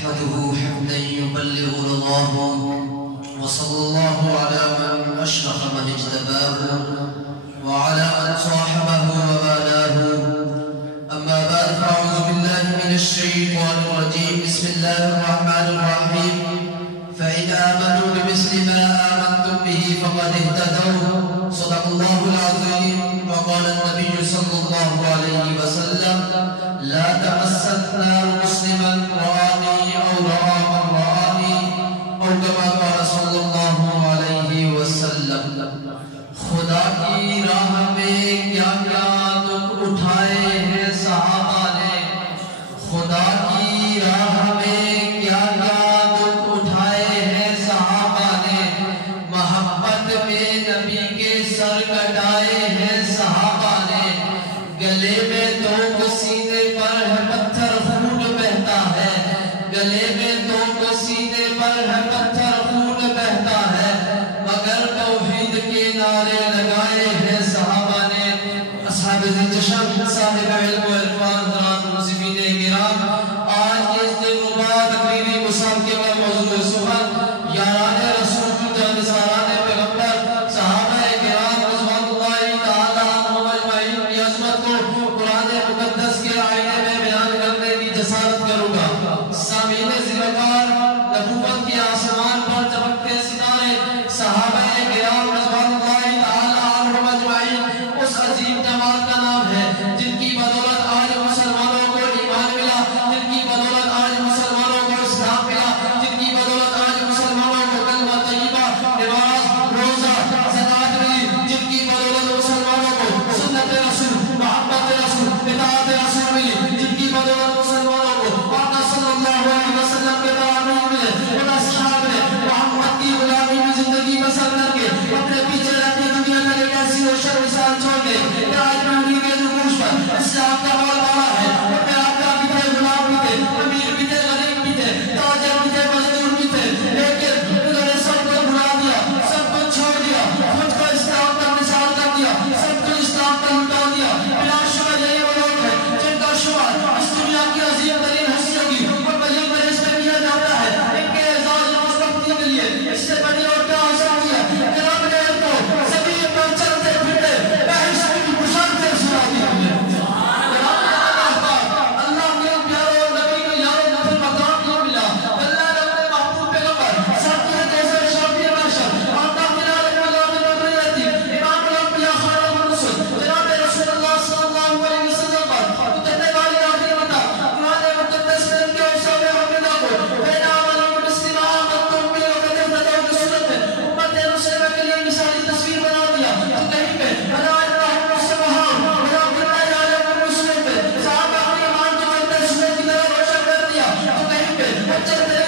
نحمده حمدا يبلغ رضاه وصلى الله على من أشرف من اجتباه وعلى من صاحبه وبالاه. أما بعد فأعوذ بالله من الشيطان الرجيم. بسم الله الرحمن الرحيم. فإن آمنوا بمثل ما آمنتم به فقد اهتدوا. صدق الله العظيم. وقال النبي صلى الله عليه وسلم: لا تمس النار مسلما رآني أو رأى من رآني، أو كما قال صلى الله عليه وسلم. خدا کی راہ میں کیا کیا دکھ اٹھائے ہیں صحابہ نے، خدا کی راہ میں کیا کیا دکھ اٹھائے ہیں صحابہ نے، محبت میں نبی کے سر کٹائے ہیں صحابہ نے. گلے میں تو سینے پر ہے پتھر خون بہتا ہے، گلے میں تو سینے پر ہے پتھر خون بہتا ہے، مگر توحید کے نعرے لگائے ہیں صحابہ نے. اصحاب ذوالچشم صاحب علم و عرفان حضرات مسلمین کرام، آج کے اس دن مبارک تقریری مسابقے کا موضوع سخن یاران رسول جانساران پیغمبر صحابہ کرام رضوان اللہ تعالی عنہم اجمعین کی عظمت کو قرآن مقدس کے آئینے میں بیان کرنے کی جسارت کروں گا. سامعین ذوالفقار، نبوت کے آسمان پر چمکتے ستارے صحابہ کرام رضوان اللہ تعالی عنہم اجمعین اس عظیم جماعت کا نام ہے جن کی بدولت آج مسلمانوں کو ایمان ملا، جن کی بدولت آج مسلمانوں کو اسلام ملا، جن کی بدولت آج مسلمانوں کو کلمہ طیبہ، نماز، روزہ، زکوٰۃ ملی، جن کی بدولت مسلمانوں کو سنت رسول، محبت رسول، اطاعت رسول ملی، جن کی بدولت مسلمانوں کو آقا صلی اللہ علیہ وسلم کے تعامل ملے. ان اصحاب نے محمد کی غلامی میں زندگی بسر کر کے اپنے پیچھے رہتی دنیا کا ایک ایسی روشن مثال چھوڑ کے آج میں کے نقوش پر اسلام کا بول بالا ہے. اپنے آقا بھی تھے، غلام بھی تھے، امیر بھی تھے، غریب بھی تھے، تاجر بھی تھے، مزدور بھی تھے، لیکن انہوں نے سب کو بھلا دیا، سب کو چھوڑ دیا، خود کو اسلام کا مثال کر دیا، سب کو اسلام کا لٹا دیا. بلا شبہ یہی وہ لوگ ہیں جن کا شمار اس دنیا کی عظیم ترین ہستیوں کی اور بلیوں میں اس میں کیا جاتا ہے. ان کے اعزاز و مستقبل کے لیے اس سے بڑی اور کیا ہو سکتی ہے. جناب نے ان کو زمین پر چلتے پھرتے بحث کی بشارتیں سنا دی ہم نے. اللہ کے پیاروں نبی کو یاروں نفر مقام کیوں ملا؟ اللہ نے اپنے محبوب پیغمبر ساتھی جیسے شافی معاشر آقا کنال مقام نبی رہتی امام الانبیاء خاتم الرسل جناب رسول اللہ صلی اللہ علیہ وسلم پر اترنے والی آخری مدہ قرآن مقدس میں ان کے حساب حمدہ کو بین آمن و مسلم آمن تم بھی وقت افتداؤ کی صورت میں امت مسلمہ کے لیے مثالی تصویر بنا دیا. تو کہیں پہ بنا اللہ مسلمہاں بنا اللہ علیہ وسلم پہ صحابہ اپنی ایمان کو چلتے سورج کی طرح روشن کر دیا. تو کہیں پہ چلتے